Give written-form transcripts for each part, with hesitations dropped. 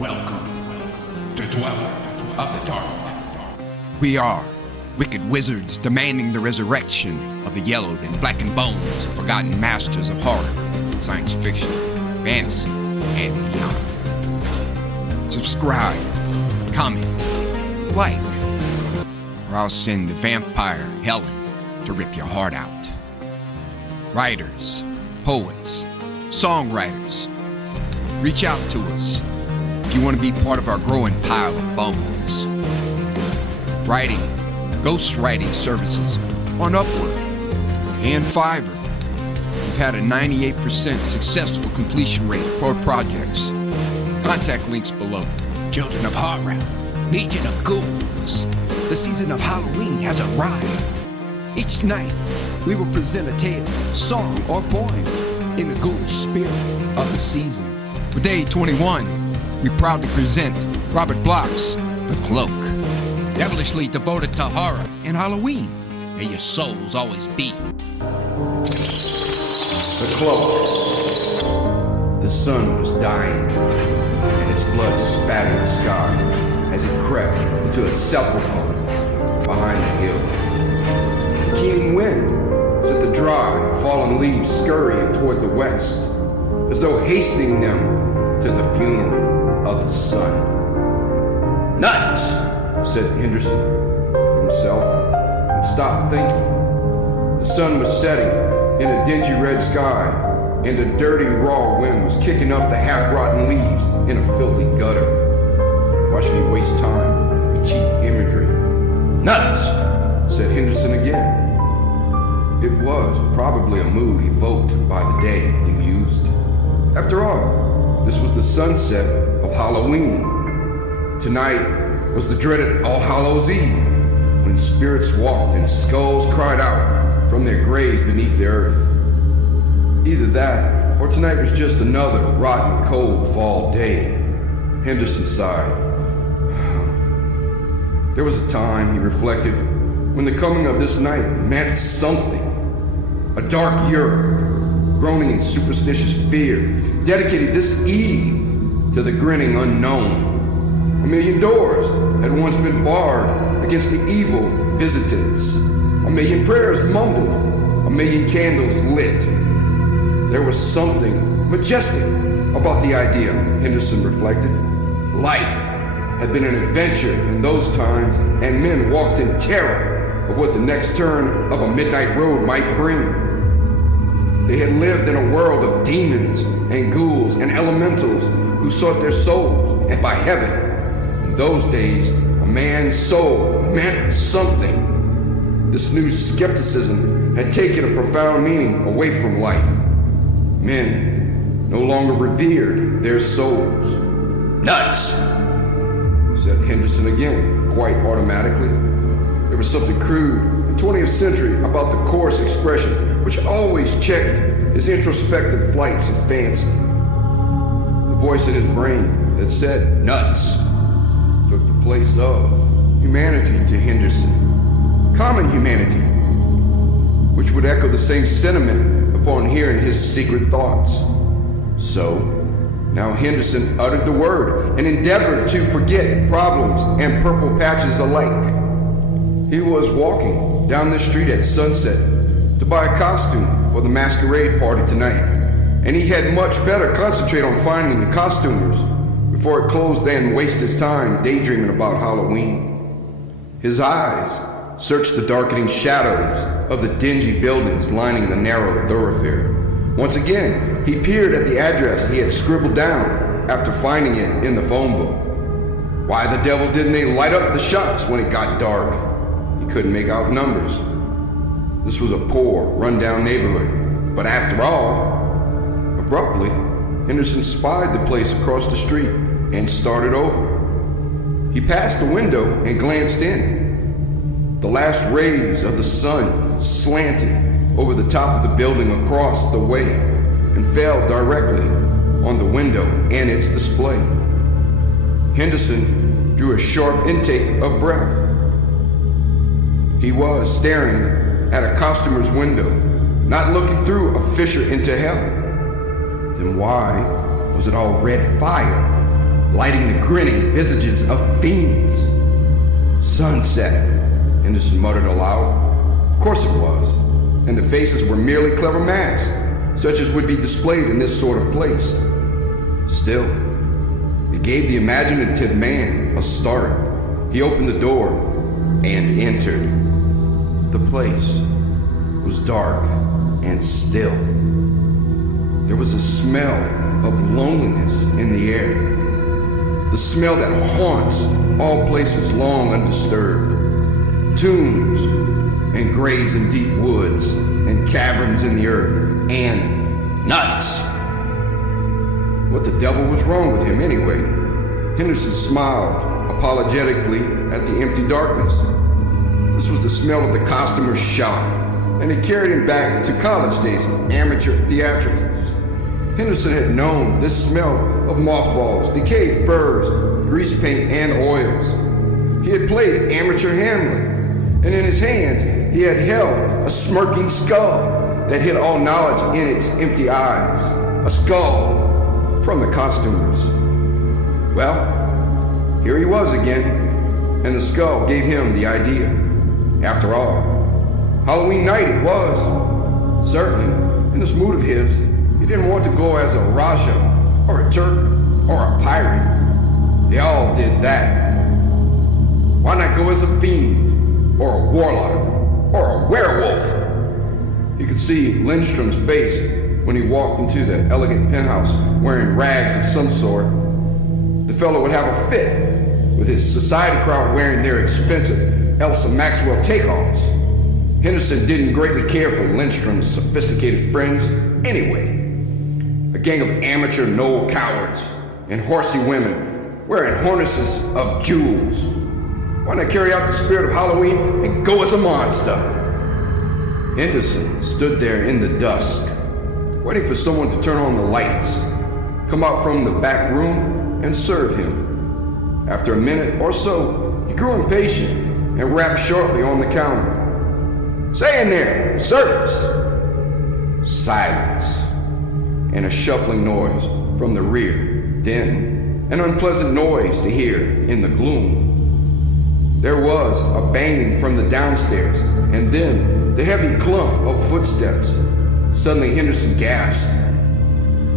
Welcome to Dweller of the Dark. We are wicked wizards demanding the resurrection of the yellowed and blackened bones of forgotten masters of horror, science fiction, fantasy, and beyond. Subscribe, comment, like, or I'll send the vampire Helen to rip your heart out. Writers, poets, songwriters, reach out to us if you want to be part of our growing pile of bones. Writing, ghostwriting services on Upwork and Fiverr. We've had a 98% successful completion rate for projects. Contact links below. Children of Horror, Legion of Ghouls, the season of Halloween has arrived. Each night, we will present a tale, song, or poem in the ghoulish spirit of the season. For day 21, we proudly present Robert Bloch's The Cloak. Devilishly devoted to horror and Halloween. May your souls always be. The Cloak. The sun was dying, and its blood spattered the sky as it crept into a sepulcher behind the hills. The keen wind sent the dry, fallen leaves scurrying toward the west, as though hastening them to the funeral of the sun. "Nuts!" said Henderson himself, and stopped thinking. The sun was setting in a dingy red sky, and a dirty raw wind was kicking up the half-rotten leaves in a filthy gutter. Why should he waste time with cheap imagery? "Nuts!" said Henderson again. It was probably a mood evoked by the day, he mused. After all, this was the sunset of Halloween. Tonight was the dreaded All Hallows Eve, when spirits walked and skulls cried out from their graves beneath the earth. Either that, or tonight was just another rotten, cold fall day. Henderson sighed. There was a time, he reflected, when the coming of this night meant something. A dark Europe, groaning in superstitious fear, dedicated this eve to the grinning unknown. A million doors had once been barred against the evil visitants. A million prayers mumbled, a million candles lit. There was something majestic about the idea, Henderson reflected. Life had been an adventure in those times, and men walked in terror of what the next turn of a midnight road might bring. They had lived in a world of demons and ghouls and elementals who sought their souls, and by heaven, in those days, a man's soul meant something. This new skepticism had taken a profound meaning away from life. Men no longer revered their souls. "Nuts!" said Henderson again, quite automatically. There was something crude and 20th century about the coarse expression which always checked his introspective flights of fancy. The voice in his brain that said "nuts" took the place of humanity to Henderson. Common humanity, which would echo the same sentiment upon hearing his secret thoughts. So, now Henderson uttered the word and endeavored to forget problems and purple patches alike. He was walking down the street at sunset to buy a costume for the masquerade party tonight, and he had much better concentrate on finding the costumers before it closed than waste his time daydreaming about Halloween. His eyes searched the darkening shadows of the dingy buildings lining the narrow thoroughfare. Once again, he peered at the address he had scribbled down after finding it in the phone book. Why the devil didn't they light up the shops when it got dark? He couldn't make out numbers. This was a poor, run-down neighborhood, but after all, abruptly, Henderson spied the place across the street and started over. He passed the window and glanced in. The last rays of the sun slanted over the top of the building across the way and fell directly on the window and its display. Henderson drew a sharp intake of breath. He was staring at a costumer's window, not looking through a fissure into hell. Then why was it all red fire lighting the grinning visages of fiends. Sunset, Henderson muttered aloud. Of course it was, and the faces were merely clever masks, such as would be displayed in this sort of place. Still, it gave the imaginative man a start. He opened the door and entered. The place was dark and still. There was a smell of loneliness in the air. The smell that haunts all places long undisturbed. Tombs and graves in deep woods and caverns in the earth and nuts. What the devil was wrong with him anyway? Henderson smiled apologetically at the empty darkness. This was the smell of the costumer's shop, and it carried him back to college days of amateur theatricals. Henderson had known this smell of mothballs, decayed furs, grease paint, and oils. He had played amateur Hamlet, and in his hands he had held a smirking skull that hid all knowledge in its empty eyes. A skull from the costumers. Well, here he was again, and the skull gave him the idea. After all, Halloween night it was. Certainly, in this mood of his, he didn't want to go as a Raja, or a Turk, or a pirate. They all did that. Why not go as a fiend, or a warlock, or a werewolf? He could see Lindstrom's face when he walked into the elegant penthouse wearing rags of some sort. The fellow would have a fit, with his society crowd wearing their expensive Elsa Maxwell takeoffs. Henderson didn't greatly care for Lindstrom's sophisticated friends anyway. A gang of amateur knoll cowards and horsey women wearing harnesses of jewels. Why not carry out the spirit of Halloween and go as a monster? Henderson stood there in the dusk, waiting for someone to turn on the lights, come out from the back room, and serve him. After a minute or so, he grew impatient and rapped shortly on the counter. "Say in there, service!" Silence, and a shuffling noise from the rear, then an unpleasant noise to hear in the gloom. There was a banging from the downstairs, and then the heavy clump of footsteps. Suddenly Henderson gasped.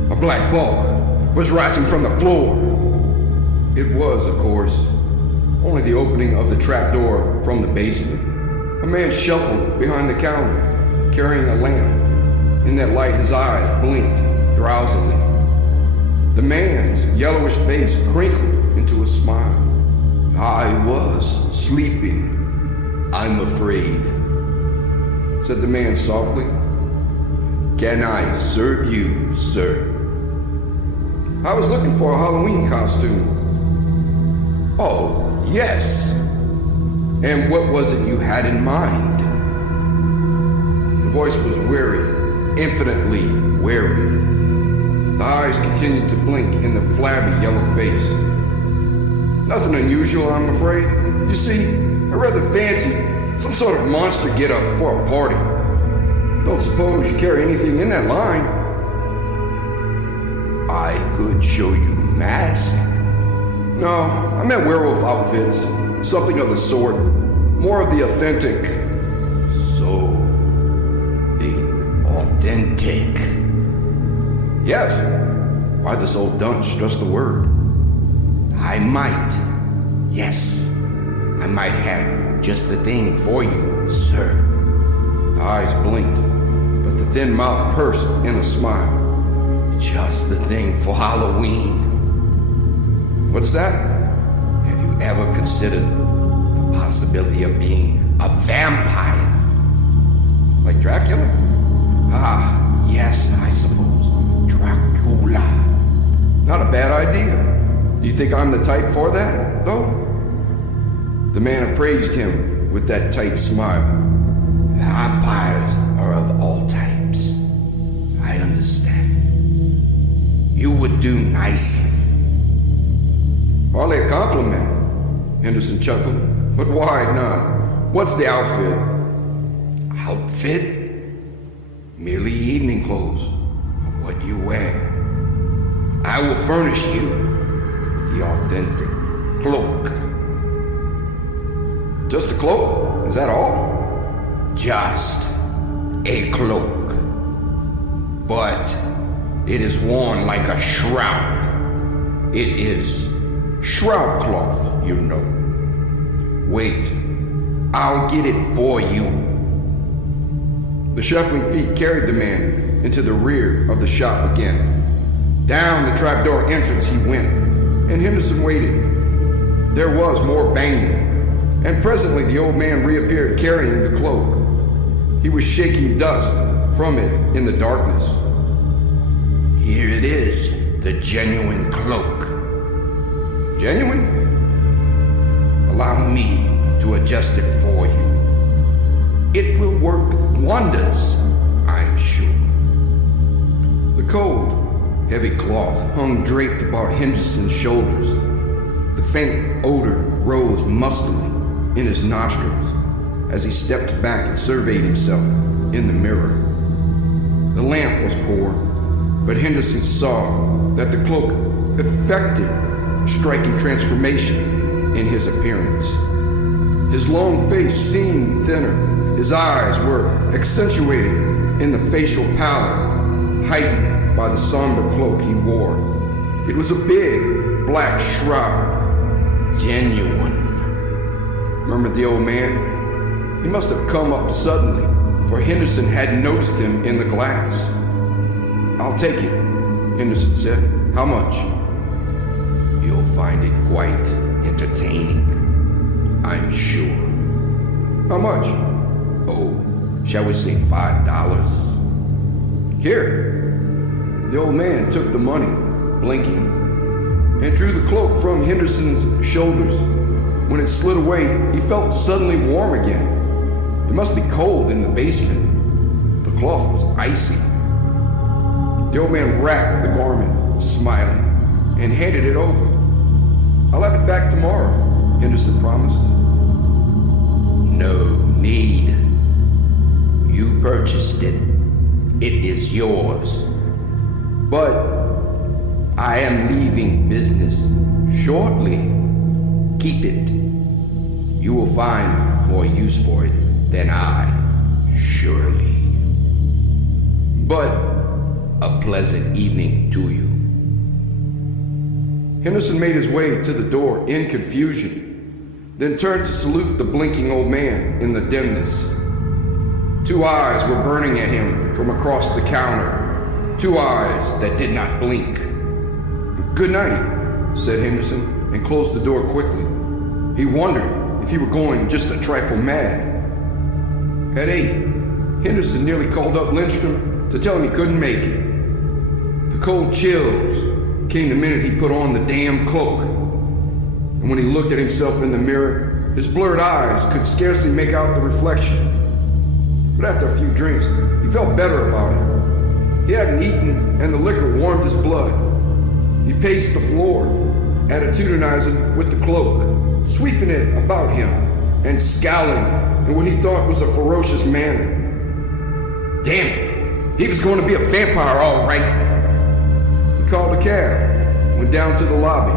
A black bulk was rising from the floor. It was, of course, only the opening of the trapdoor from the basement. A man shuffled behind the counter, carrying a lamp. In that light, his eyes blinked drowsily. The man's yellowish face crinkled into a smile. "I was sleeping, I'm afraid," said the man softly. "Can I serve you, sir?" "I was looking for a Halloween costume." "Oh, yes. And what was it you had in mind?" The voice was weary, infinitely weary. The eyes continued to blink in the flabby yellow face. "Nothing unusual, I'm afraid. You see, I rather fancy some sort of monster get-up for a party. Don't suppose you carry anything in that line?" "I could show you masks." "No, I meant werewolf outfits. Something of the sort. More of the authentic." "So, the authentic?" "Yes. Why this old dunce stress the word?" "I might. Yes, I might have just the thing for you, sir." The eyes blinked, but the thin mouth pursed in a smile. "Just the thing for Halloween." "What's that?" "Have you ever considered the possibility of being a vampire?" "Like Dracula?" "Ah, yes, I suppose. Dracula." "Not a bad idea. Do you think I'm the type for that, though?" The man appraised him with that tight smile. "Vampires are of all types. I understand. You would do nicely." "Hardly a compliment," Henderson chuckled. "But why not? What's the outfit?" "Outfit? Merely evening clothes, what you wear. I will furnish you with the authentic cloak. Just a cloak? Is that all? Just a cloak. But it is worn like a shroud. It is shroud cloth, you know. Wait, I'll get it for you. The shuffling feet carried the man into the rear of the shop again. Down the trapdoor entrance he went, and Henderson waited. There was more banging, and presently the old man reappeared carrying the cloak. He was shaking dust from it in the darkness. Here it is, the genuine cloak. Genuine? Allow me to adjust it for you. It will work wonders, I'm sure. The cold, heavy cloth hung draped about Henderson's shoulders. The faint odor rose mustily in his nostrils as he stepped back and surveyed himself in the mirror. The lamp was poor, but Henderson saw that the cloak effected a striking transformation in his appearance. His long face seemed thinner. His eyes were accentuated in the facial pallor, heightened by the somber cloak he wore. It was a big, black shroud. Genuine, murmured the old man. He must have come up suddenly, for Henderson hadn't noticed him in the glass. I'll take it, Henderson said. How much? You'll find it quite entertaining, I'm sure. How much? Oh, shall we say $5? Here. The old man took the money, blinking, and drew the cloak from Henderson's shoulders. When it slid away, he felt suddenly warm again. It must be cold in the basement. The cloth was icy. The old man wrapped the garment, smiling, and handed it over. I'll have it back tomorrow, Henderson promised. No need. You purchased it. It is yours. But I am leaving business shortly. Keep it. You will find more use for it than I, surely. But a pleasant evening to you. Henderson made his way to the door in confusion, then turned to salute the blinking old man in the dimness. Two eyes were burning at him from across the counter. Two eyes that did not blink. Good night, said Henderson, and closed the door quickly. He wondered if he were going just a trifle mad. At 8, Henderson nearly called up Lindstrom to tell him he couldn't make it. The cold chills came the minute he put on the damn cloak. And when he looked at himself in the mirror, his blurred eyes could scarcely make out the reflection. But after a few drinks, he felt better about it. He hadn't eaten, and the liquor warmed his blood. He paced the floor, attitudinizing with the cloak, sweeping it about him, and scowling in what he thought was a ferocious manner. Damn it! He was going to be a vampire, all right. He called a cab, went down to the lobby.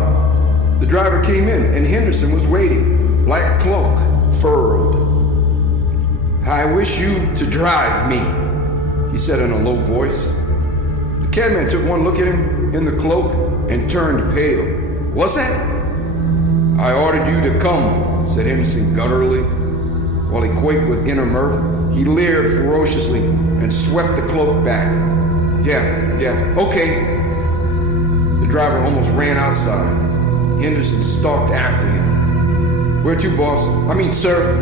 The driver came in, and Henderson was waiting, black cloak furled. I wish you to drive me, he said in a low voice. The cabman took one look at him in the cloak and turned pale. What's that? I ordered you to come, said Henderson gutturally. While he quaked with inner mirth, he leered ferociously and swept the cloak back. Yeah, okay. The driver almost ran outside. Henderson stalked after him. Where to, boss? I mean, sir.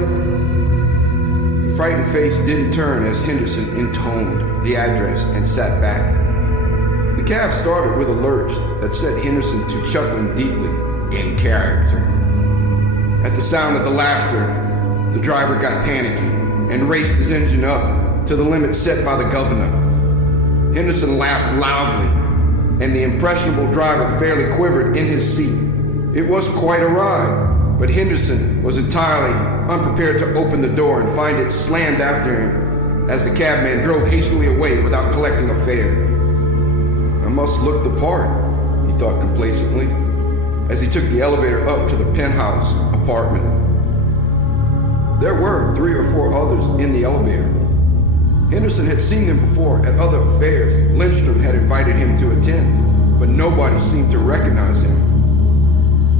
The frightened face didn't turn as Henderson intoned the address and sat back. The cab started with a lurch that set Henderson to chuckling deeply, in character. At the sound of the laughter, the driver got panicky and raced his engine up to the limit set by the governor. Henderson laughed loudly, and the impressionable driver fairly quivered in his seat. It was quite a ride, but Henderson was entirely unprepared to open the door and find it slammed after him as the cabman drove hastily away without collecting a fare. I must look the part, he thought complacently, as he took the elevator up to the penthouse apartment. There were 3 or 4 others in the elevator. Henderson had seen them before at other affairs Lindstrom had invited him to attend, but nobody seemed to recognize him.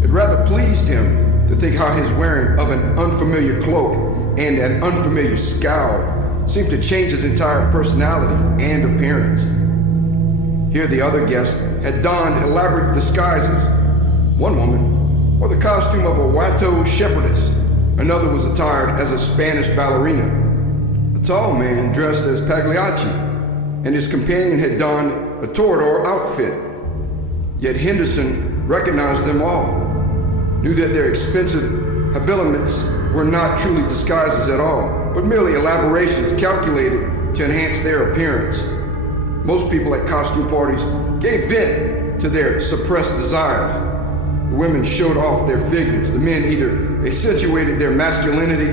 It rather pleased him to think how his wearing of an unfamiliar cloak and an unfamiliar scowl seemed to change his entire personality and appearance. Here the other guests had donned elaborate disguises. One woman wore the costume of a Watteau shepherdess. Another was attired as a Spanish ballerina. A tall man dressed as Pagliacci, and his companion had donned a toreador outfit. Yet Henderson recognized them all, knew that their expensive habiliments were not truly disguises at all, but merely elaborations calculated to enhance their appearance. Most people at costume parties gave vent to their suppressed desires. The women showed off their figures. The men either accentuated their masculinity,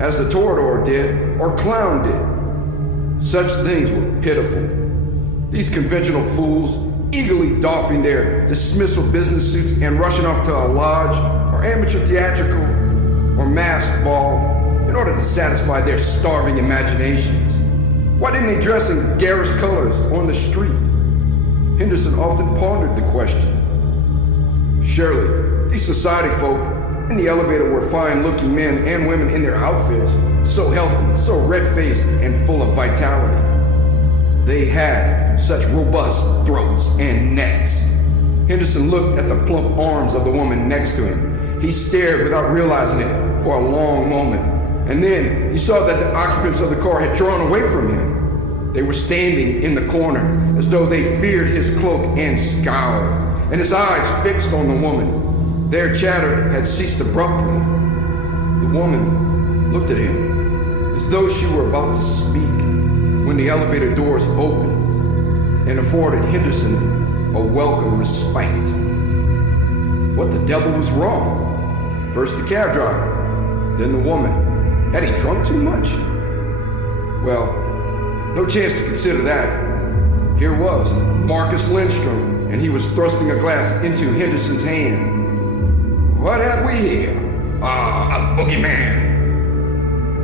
as the toreador did, or clowned it. Such things were pitiful. These conventional fools, eagerly doffing their dismissal business suits and rushing off to a lodge or amateur theatrical or masked ball in order to satisfy their starving imaginations. Why didn't they dress in garish colors on the street? Henderson often pondered the question. Surely, these society folk in the elevator were fine-looking men and women in their outfits, so healthy, so red-faced, and full of vitality. They had such robust throats and necks. Henderson looked at the plump arms of the woman next to him. He stared without realizing it for a long moment, and then he saw that the occupants of the car had drawn away from him. They were standing in the corner as though they feared his cloak and scowl, and his eyes fixed on the woman. Their chatter had ceased abruptly. The woman looked at him as though she were about to speak when the elevator doors opened and afforded Henderson a welcome respite. What the devil was wrong? First the cab driver, then the woman. Had he drunk too much? Well, no chance to consider that. Here was Marcus Lindstrom, and he was thrusting a glass into Henderson's hand. What have we here? A boogeyman.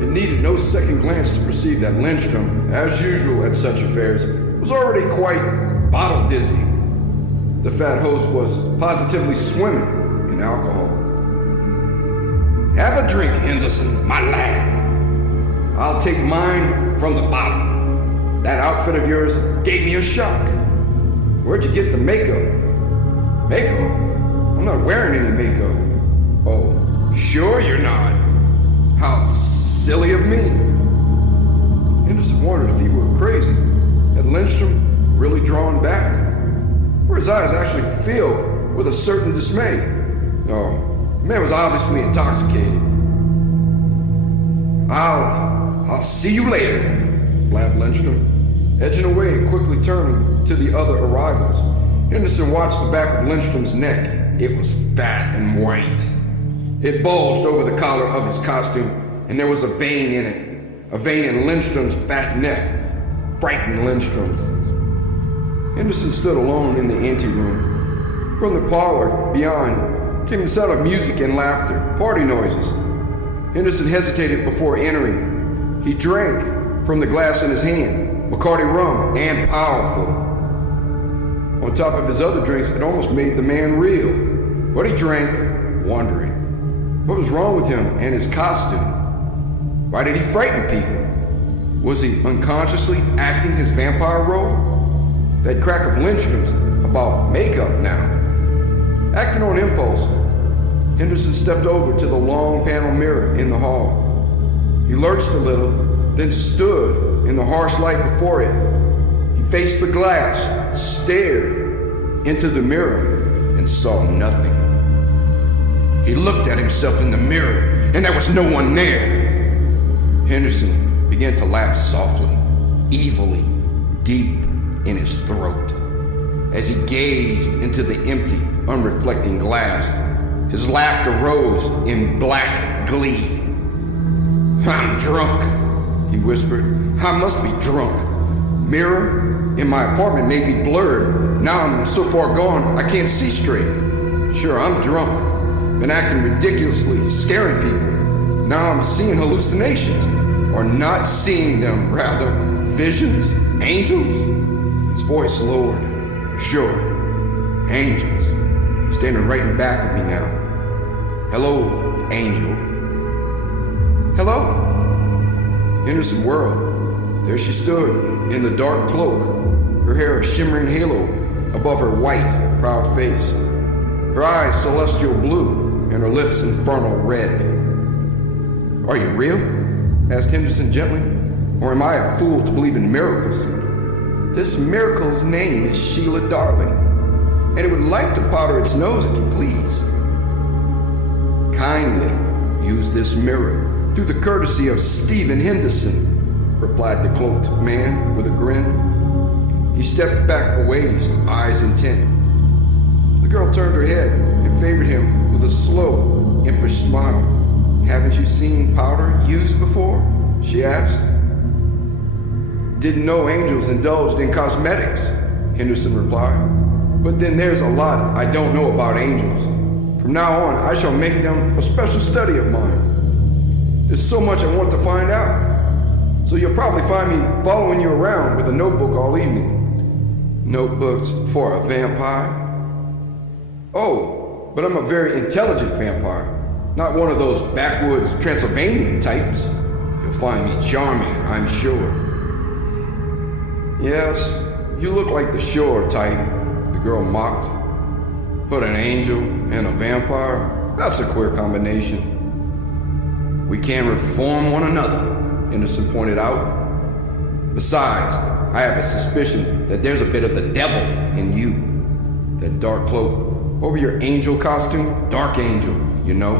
It needed no second glance to perceive that Lindstrom, as usual at such affairs, was already quite bottle dizzy. The fat host was positively swimming in alcohol. Have a drink, Henderson, my lad. I'll take mine from the bottom. That outfit of yours gave me a shock. Where'd you get the makeup? Makeup? I'm not wearing any makeup. Oh, sure you're not. How silly of me. Henderson wondered if he were crazy. Had Lindstrom really drawn back? Or his eyes actually filled with a certain dismay? Oh, the man was obviously intoxicated. I'll see you later, blabbed Lindstrom, edging away and quickly turning to the other arrivals. Henderson watched the back of Lindstrom's neck. It was fat and white. It bulged over the collar of his costume, and there was a vein in it. A vein in Lindstrom's fat neck. Frightened Lindstrom. Henderson stood alone in the anteroom. From the parlor beyond came the sound of music and laughter, party noises. Henderson hesitated before entering. He drank from the glass in his hand, Bacardi rum and powerful. On top of his other drinks, it almost made the man reel. But he drank, wondering. What was wrong with him and his costume? Why did he frighten people? Was he unconsciously acting his vampire role? That crack of Lindstrom's about makeup now. Acting on impulse, Henderson stepped over to the long panel mirror in the hall. He lurched a little, then stood in the harsh light before it. He faced the glass, stared into the mirror, and saw nothing. He looked at himself in the mirror, and there was no one there. Henderson began to laugh softly, evilly, deep in his throat. As he gazed into the empty, unreflecting glass, his laughter rose in black glee. I'm drunk, he whispered. I must be drunk. Mirror in my apartment made me blurred. Now I'm so far gone, I can't see straight. Sure, I'm drunk. Been acting ridiculously, scaring people. Now I'm seeing hallucinations. Or not seeing them, rather. Visions? Angels? His voice lowered. Sure. Angels. Standing right in back of me now. Hello, angel. Hello? Henderson whirled. There she stood, in the dark cloak, her hair a shimmering halo above her white, proud face. Her eyes celestial blue, and her lips infernal red. Are you real? Asked Henderson gently. Or am I a fool to believe in miracles? This miracle's name is Sheila Darling, and it would like to powder its nose if you please. Kindly use this mirror through the courtesy of Stephen Henderson, replied the cloaked man with a grin. He stepped back a ways, eyes intent. The girl turned her head and favored him with a slow, impish smile. Haven't you seen powder used before? She asked. Didn't know angels indulged in cosmetics, Henderson replied. But then there's a lot I don't know about angels. From now on, I shall make them a special study of mine. There's so much I want to find out. So you'll probably find me following you around with a notebook all evening. Notebooks for a vampire? Oh, but I'm a very intelligent vampire. Not one of those backwoods Transylvanian types. You'll find me charming, I'm sure. Yes, you look like the shore type, the girl mocked. But an angel and a vampire, that's a queer combination. We can reform one another, Henderson pointed out. Besides, I have a suspicion that there's a bit of the devil in you. That dark cloak over your angel costume, dark angel, you know.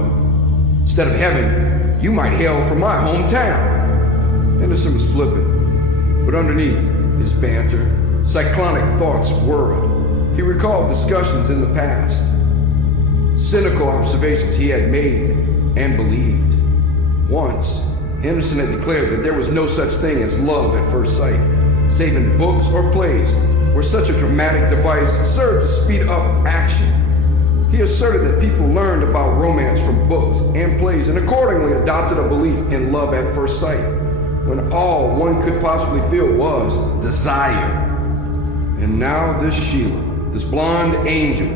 Instead of heaven, you might hail from my hometown. Henderson was flippant, but underneath his banter, cyclonic thoughts whirled. He recalled discussions in the past, cynical observations he had made and believed. Once, Henderson had declared that there was no such thing as love at first sight, save in books or plays, where such a dramatic device served to speed up action. He asserted that people learned about romance from books and plays and accordingly adopted a belief in love at first sight, when all one could possibly feel was desire. And now this Sheila, this blonde angel,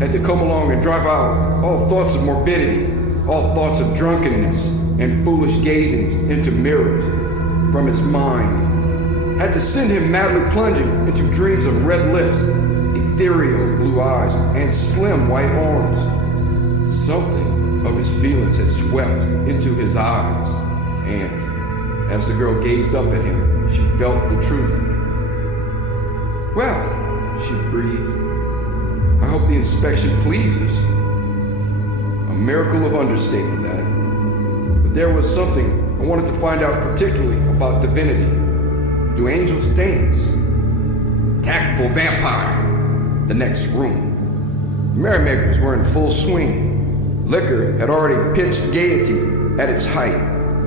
had to come along and drive out all thoughts of morbidity, all thoughts of drunkenness and foolish gazings into mirrors from his mind. Had to send him madly plunging into dreams of red lips, ethereal blue eyes, and slim white arms. Something of his feelings had swept into his eyes, and as the girl gazed up at him, she felt the truth. Well, she breathed, I hope the inspection pleases. A miracle of understatement, that. But there was something I wanted to find out particularly about divinity. Do angels dance? Tactful vampire. The next room. Merrymakers were in full swing. Liquor had already pitched gaiety at its height,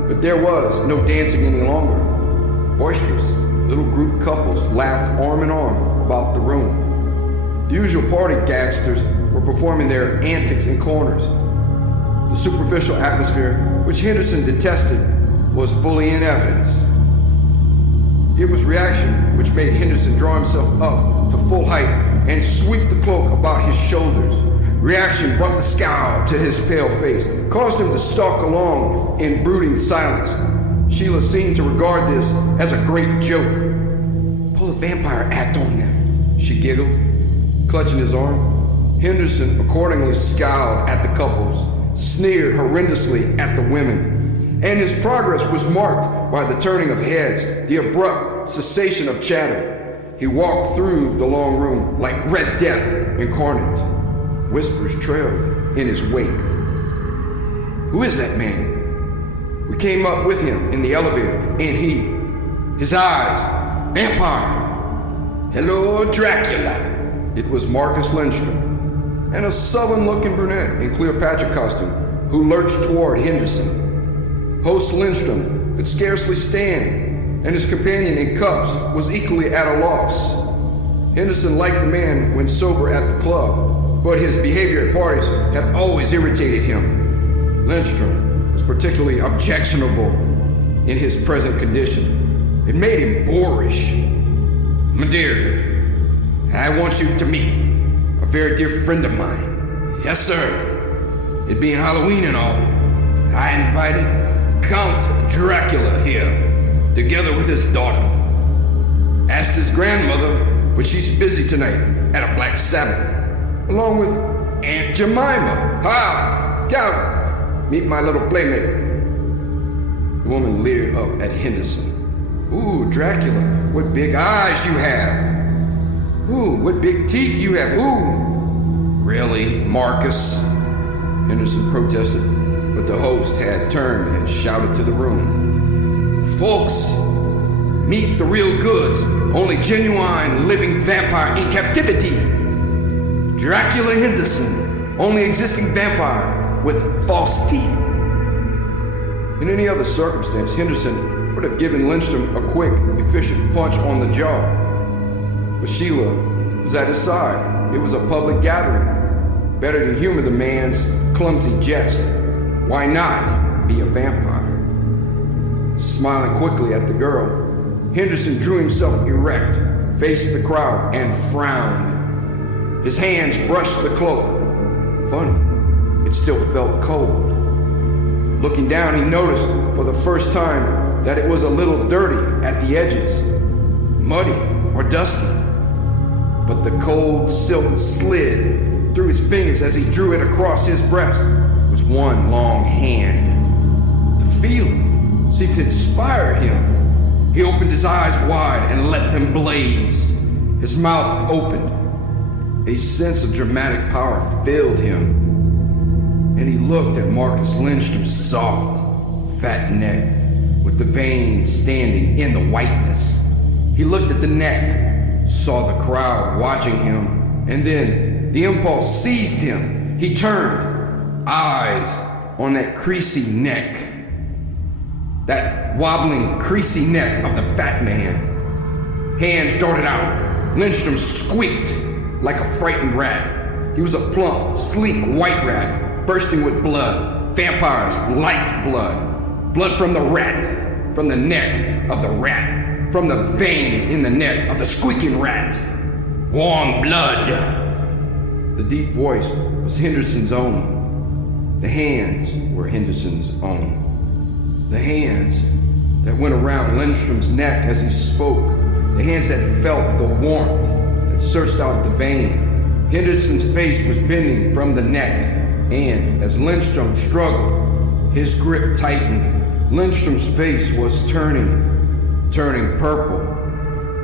but there was no dancing any longer. Boisterous, little group couples laughed arm in arm about the room. The usual party gangsters were performing their antics in corners. The superficial atmosphere, which Henderson detested, was fully in evidence. It was reaction which made Henderson draw himself up to full height and sweep the cloak about his shoulders. Reaction brought the scowl to his pale face, caused him to stalk along in brooding silence. Sheila seemed to regard this as a great joke. Pull a vampire act on them, she giggled, clutching his arm. Henderson accordingly scowled at the couples, sneered horrendously at the women, and his progress was marked by the turning of heads, the abrupt cessation of chatter. He walked through the long room like Red Death incarnate. Whispers trailed in his wake. Who is that man? We came up with him in the elevator, and his eyes, vampire. Hello, Dracula. It was Marcus Lindstrom, and a sullen-looking brunette in Cleopatra costume who lurched toward Henderson. Host Lindstrom could scarcely stand, and his companion in cups was equally at a loss. Henderson liked the man when sober at the club, but his behavior at parties had always irritated him. Lindstrom was particularly objectionable in his present condition. It made him boorish. My dear, I want you to meet a very dear friend of mine. Yes, sir. It being Halloween and all, I invited Count Dracula here, together with his daughter. Asked his grandmother, but she's busy tonight at a Black Sabbath, along with Aunt Jemima. Ha! Count! Meet my little playmate. The woman leered up at Henderson. Ooh, Dracula, what big eyes you have. Ooh, what big teeth you have. Ooh. Really, Marcus? Henderson protested, but the host had turned and shouted to the room. Folks, meet the real goods, only genuine living vampire in captivity. Dracula Henderson, only existing vampire with false teeth. In any other circumstance, Henderson would have given Lindstrom a quick, efficient punch on the jaw. But Sheila was at his side. It was a public gathering. Better to humor the man's clumsy jest. Why not be a vampire? Smiling quickly at the girl, Henderson drew himself erect, faced the crowd, and frowned. His hands brushed the cloak. Funny, it still felt cold. Looking down, he noticed for the first time that it was a little dirty at the edges, muddy or dusty. But the cold silk slid through his fingers as he drew it across his breast with one long hand. The feeling seemed to inspire him. He opened his eyes wide and let them blaze. His mouth opened. A sense of dramatic power filled him. And he looked at Marcus Lindstrom's soft, fat neck with the veins standing in the whiteness. He looked at the neck, saw the crowd watching him, and then the impulse seized him. He turned, eyes on that creasy neck. That wobbling, creasy neck of the fat man. Hands darted out. Lindstrom squeaked like a frightened rat. He was a plump, sleek white rat, bursting with blood. Vampires liked blood. Blood from the rat, from the neck of the rat, from the vein in the neck of the squeaking rat. Warm blood. The deep voice was Henderson's own. The hands were Henderson's own. The hands that went around Lindstrom's neck as he spoke. The hands that felt the warmth that searched out the vein. Henderson's face was bending from the neck, and as Lindstrom struggled, his grip tightened. Lindstrom's face was turning purple.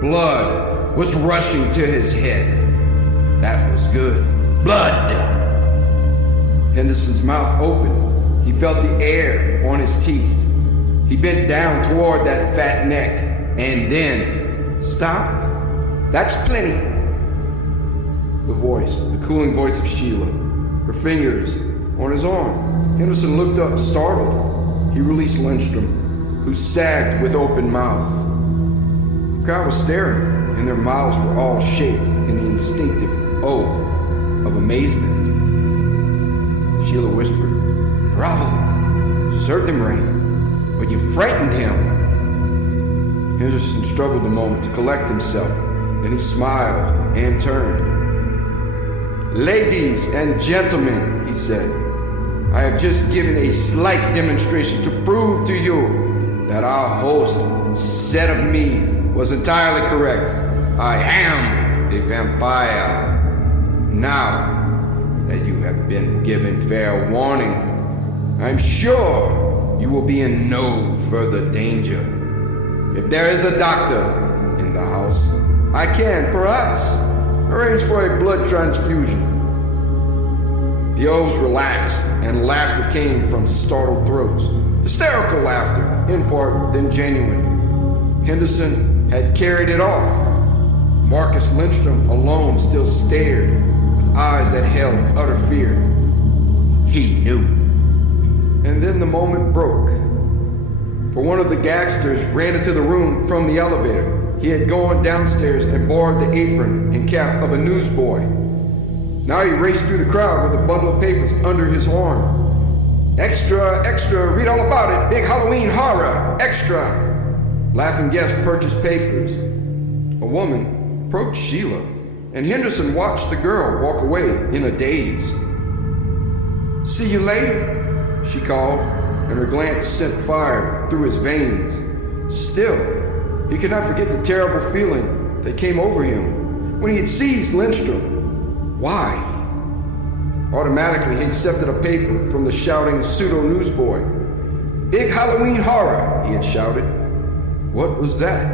Blood was rushing to his head. That was good. Blood! Henderson's mouth opened. He felt the air on his teeth. He bent down toward that fat neck, and then, stop. That's plenty. The voice, the cooling voice of Sheila, her fingers on his arm. Henderson looked up, startled. He released Lindstrom, who sagged with open mouth. The crowd was staring, and their mouths were all shaped in the instinctive O of amazement. Sheila whispered, "Bravo! Served him right. But you frightened him." Henderson struggled a moment to collect himself. Then he smiled and turned. "Ladies and gentlemen," he said, "I have just given a slight demonstration to prove to you that our host said of me was entirely correct. I am a vampire. Now that you have been given fair warning, I'm sure you will be in no further danger. If there is a doctor in the house, I can, perhaps, arrange for a blood transfusion." The oaths relaxed, and laughter came from startled throats. Hysterical laughter, in part, then genuine. Henderson had carried it off. Marcus Lindstrom alone still stared, with eyes that held utter fear. He knew. And then the moment broke. For one of the gangsters ran into the room from the elevator. He had gone downstairs and borrowed the apron and cap of a newsboy. Now he raced through the crowd with a bundle of papers under his arm. Extra, extra, read all about it. Big Halloween horror, extra. Laughing guests purchased papers. A woman approached Sheila, and Henderson watched the girl walk away in a daze. "See you later," she called, and her glance sent fire through his veins. Still, he could not forget the terrible feeling that came over him when he had seized Lindstrom. Why? Automatically, he accepted a paper from the shouting pseudo-newsboy. "Big Halloween horror," he had shouted. What was that?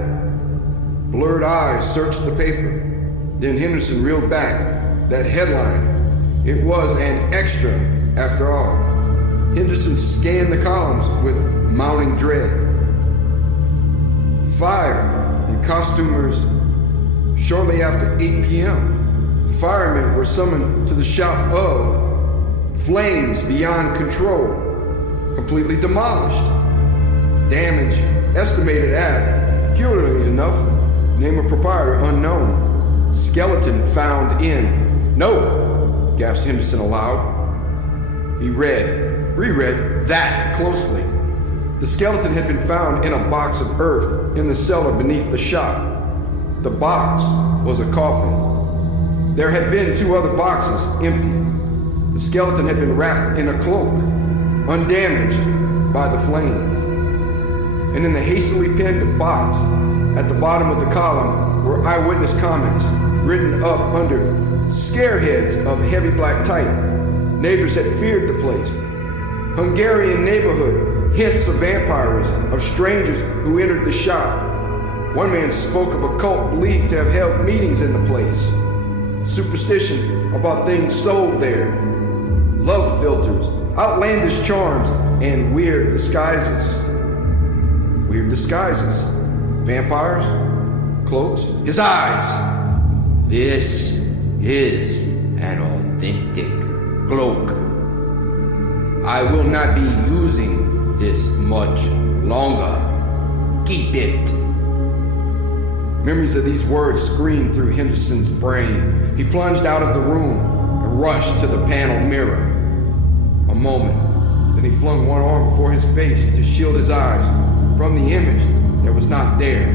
Blurred eyes searched the paper. Then Henderson reeled back. That headline. It was an extra, after all. Henderson scanned the columns with mounting dread. Fire and costumers. Shortly after 8 p.m., firemen were summoned to the shop of flames beyond control, completely demolished. Damage estimated at, peculiarly enough, name of proprietor unknown. Skeleton found in. "No," gasped Henderson aloud. He reread that closely. The skeleton had been found in a box of earth in the cellar beneath the shop. The box was a coffin. There had been 2 other boxes, empty. The skeleton had been wrapped in a cloak, undamaged by the flames. And in the hastily pinned box, at the bottom of the column, were eyewitness comments, written up under scareheads of heavy black type. Neighbors had feared the place. Hungarian neighborhood, hints of vampirism, of strangers who entered the shop. One man spoke of a cult believed to have held meetings in the place. Superstition about things sold there. Love filters, outlandish charms, and weird disguises. Weird disguises. Vampires? Cloaks? His eyes! This is an authentic cloak. I will not be using this much longer. Keep it. Memories of these words screamed through Henderson's brain. He plunged out of the room and rushed to the panel mirror. A moment, then he flung one arm before his face to shield his eyes from the image that was not there.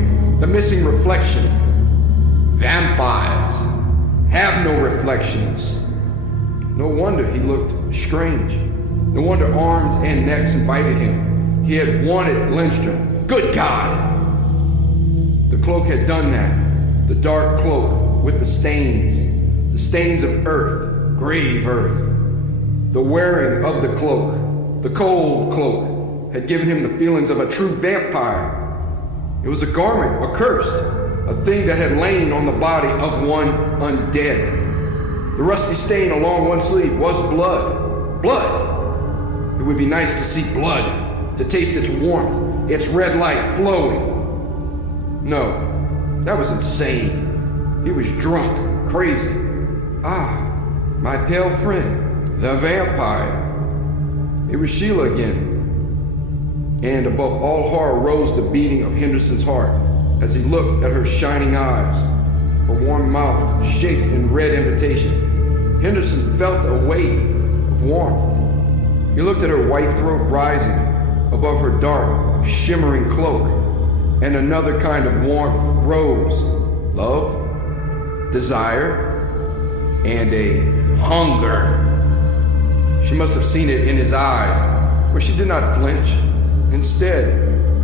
The missing reflection. Vampires have no reflections. No wonder he looked strange. No wonder arms and necks invited him. He had wanted Lindstrom. Good God! The cloak had done that. The dark cloak with the stains of earth, grave earth. The wearing of the cloak, the cold cloak, had given him the feelings of a true vampire. It was a garment, accursed, a thing that had lain on the body of one undead. The rusty stain along one sleeve was blood. Blood! It would be nice to see blood, to taste its warmth, its red light flowing. No, that was insane. He was drunk, crazy. Ah, my pale friend, the vampire. It was Sheila again. And above all horror rose the beating of Henderson's heart as he looked at her shining eyes, her warm mouth shaped in red invitation. Henderson felt a wave of warmth. He looked at her white throat rising above her dark, shimmering cloak, and another kind of warmth rose. Love, desire, and a hunger. She must have seen it in his eyes, for she did not flinch. Instead,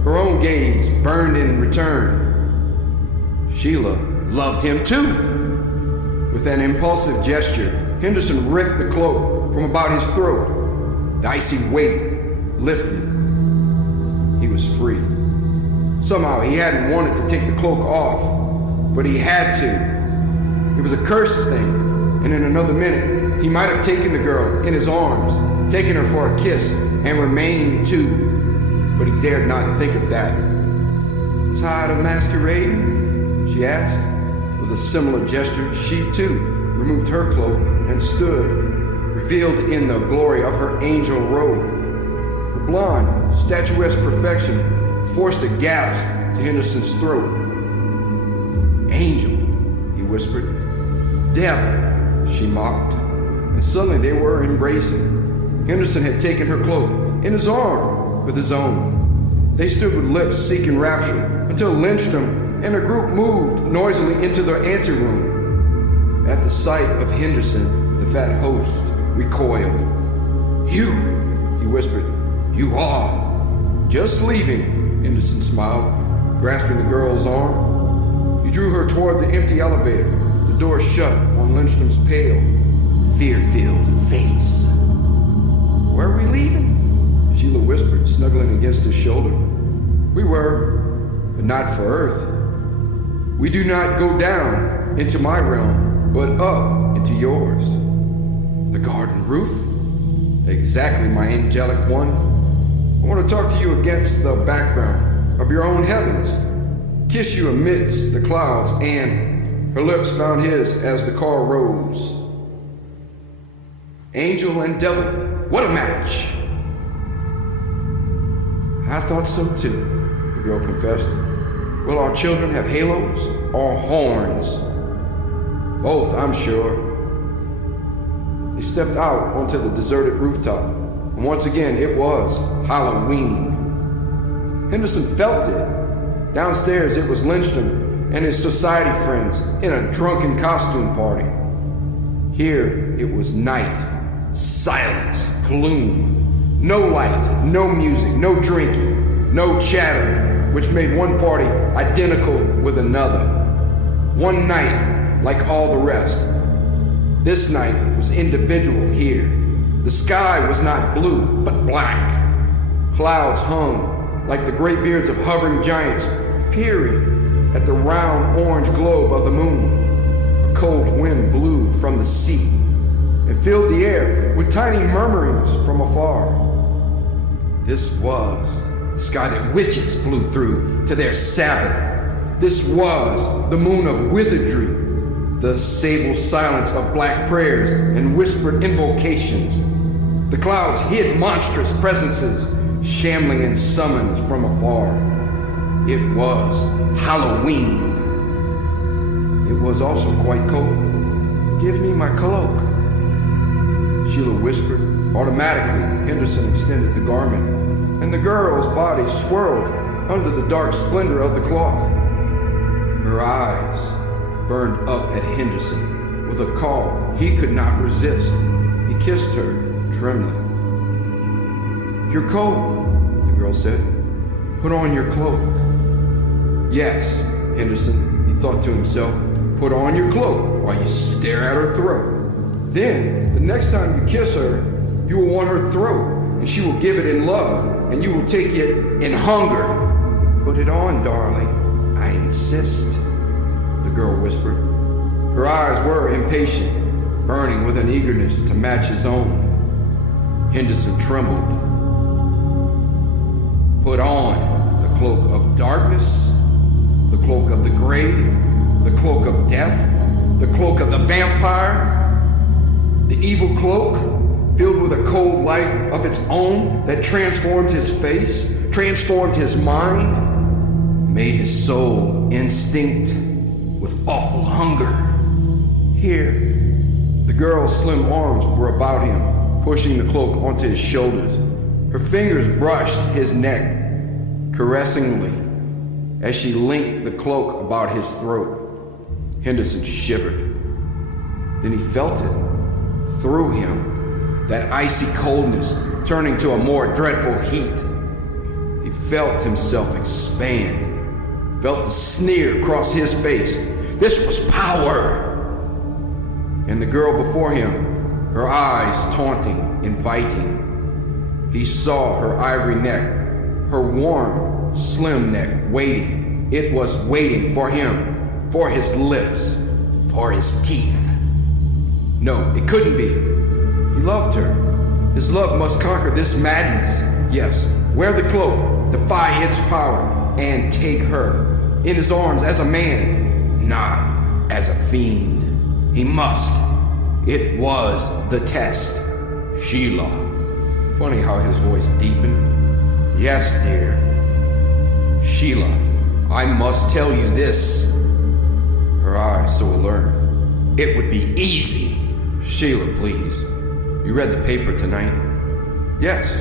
her own gaze burned in return. Sheila loved him too. With an impulsive gesture, Henderson ripped the cloak from about his throat. The icy weight lifted. He was free. Somehow he hadn't wanted to take the cloak off, but he had to. It was a cursed thing, and in another minute, he might have taken the girl in his arms, taken her for a kiss, and remained too. But he dared not think of that. "Tired of masquerading?" she asked. With a similar gesture, she too removed her cloak and stood, revealed in the glory of her angel robe. The blonde, statuesque perfection forced a gasp to Henderson's throat. "Angel," he whispered. "Devil," she mocked. and suddenly they were embracing. Henderson had taken her cloak in his arm with his own. They stood with lips seeking rapture until Lindstrom and her group moved noisily into the anteroom. At the sight of Henderson, the fat host recoiled. "You," he whispered. "You are." "Just leaving," Henderson smiled, grasping the girl's arm. He drew her toward the empty elevator, the door shut on Lindstrom's pale, fear-filled face. "Where are we leaving?" Sheila whispered, snuggling against his shoulder. "We were, but not for Earth. We do not go down into my realm, but up into yours." "The garden roof?" "Exactly, my angelic one. I want to talk to you against the background of your own heavens. Kiss you amidst the clouds," and her lips found his as the car rose. Angel and devil, what a match! "I thought so too," the girl confessed. "Will our children have halos or horns?" "Both, I'm sure." They stepped out onto the deserted rooftop, and once again it was Halloween. Henderson felt it. Downstairs it was Lindstrom and his society friends in a drunken costume party. Here it was night, silence, gloom. No light, no music, no drinking, no chatter, which made one party identical with another. One night like all the rest. This night was individual here. The sky was not blue, but black. Clouds hung like the great beards of hovering giants, peering at the round orange globe of the moon. A cold wind blew from the sea and filled the air with tiny murmurings from afar. This was the sky that witches flew through to their Sabbath. This was the moon of wizardry, the sable silence of black prayers and whispered invocations. The clouds hid monstrous presences, shambling in summons from afar. It was Halloween. It was also quite cold. "Give me my cloak," Sheila whispered. Automatically, Henderson extended the garment, and the girl's body swirled under the dark splendor of the cloth. Her eyes burned up at Henderson with a call he could not resist. He kissed her, trembling. "You're cold," the girl said. "Put on your cloak." "Yes, Henderson," he thought to himself. "Put on your cloak while you stare at her throat. Then, the next time you kiss her, you will want her throat, and she will give it in love, and you will take it in hunger. Put it on, darling. I insist," the girl whispered. Her eyes were impatient, burning with an eagerness to match his own. Henderson trembled. "Put on the cloak of darkness, the cloak of the grave, the cloak of death, the cloak of the vampire, the evil cloak, filled with a cold life of its own that transformed his face, transformed his mind, made his soul instinct with awful hunger. Here." The girl's slim arms were about him, pushing the cloak onto his shoulders. Her fingers brushed his neck caressingly as she linked the cloak about his throat. Henderson shivered. Then he felt it through him, that icy coldness turning to a more dreadful heat. He felt himself expand, felt the sneer cross his face. This was power! And the girl before him, her eyes taunting, inviting. He saw her ivory neck, her warm, slim neck waiting. It was waiting for him, for his lips, for his teeth. No, it couldn't be. He loved her. His love must conquer this madness. Yes, wear the cloak, defy its power, and take her in his arms as a man, not as a fiend. He must. It was the test. Sheila. Funny how his voice deepened. "Yes, dear. Sheila, I must tell you this." Her eyes so alert. "It would be easy," Sheila, please. You read the paper tonight? Yes.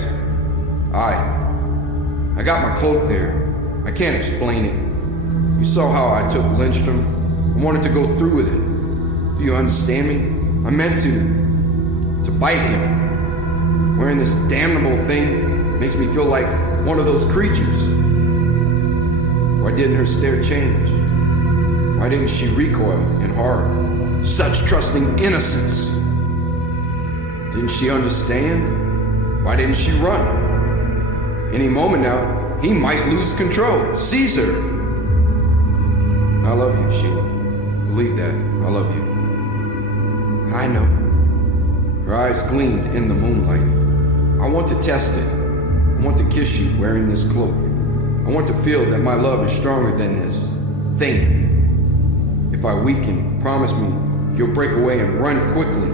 I got my cloak there. I can't explain it. You saw how I took Lindstrom. I wanted to go through with it. Do you understand me? I meant to bite him. Wearing this damnable thing makes me feel like one of those creatures. Why didn't her stare change? Why didn't she recoil in horror? Such trusting innocence. Didn't she understand? Why didn't she run? Any moment now, he might lose control. Seize her. I love you, Sheila. Believe that. I love you. I know. Her eyes gleamed in the moonlight. I want to test it. I want to kiss you wearing this cloak. I want to feel that my love is stronger than this thing. If I weaken, promise me you'll break away and run quickly.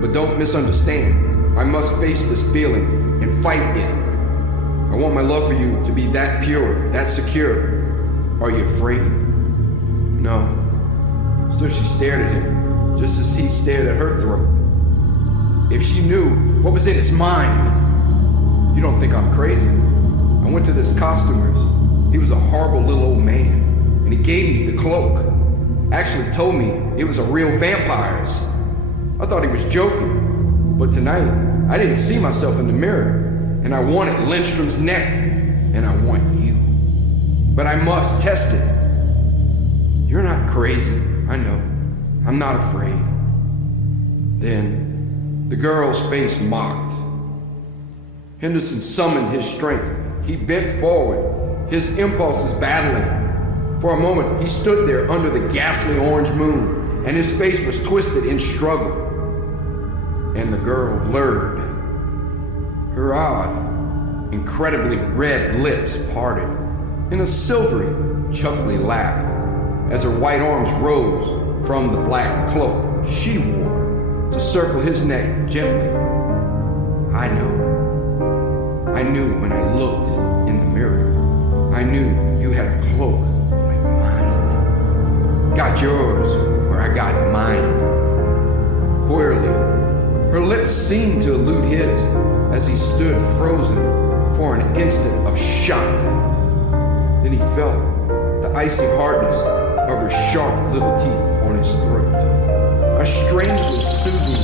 But don't misunderstand. I must face this feeling and fight it. I want my love for you to be that pure, that secure. Are you afraid? No. Still she stared at him, just as he stared at her throat. If she knew what was in his mind. You don't think I'm crazy. I went to this costumer's. He was a horrible little old man, and he gave me the cloak. Actually told me it was a real vampire's. I thought he was joking, but tonight I didn't see myself in the mirror, and I wanted Lindstrom's neck, and I want you. But I must test it. You're not crazy, I know. I'm not afraid. Then the girl's face mocked. Henderson summoned his strength. He bent forward, his impulses battling. For a moment, he stood there under the ghastly orange moon, and his face was twisted in struggle. And the girl lured. Her odd, incredibly red lips parted in a silvery, chuckly laugh as her white arms rose from the black cloak she wore to circle his neck gently. I know. I knew when I looked in the mirror. I knew you had a cloak like mine. Got yours where I got mine. Queerly, her lips seemed to elude his as he stood frozen for an instant of shock. Then he felt the icy hardness of her sharp little teeth on his throat. A strangely soothing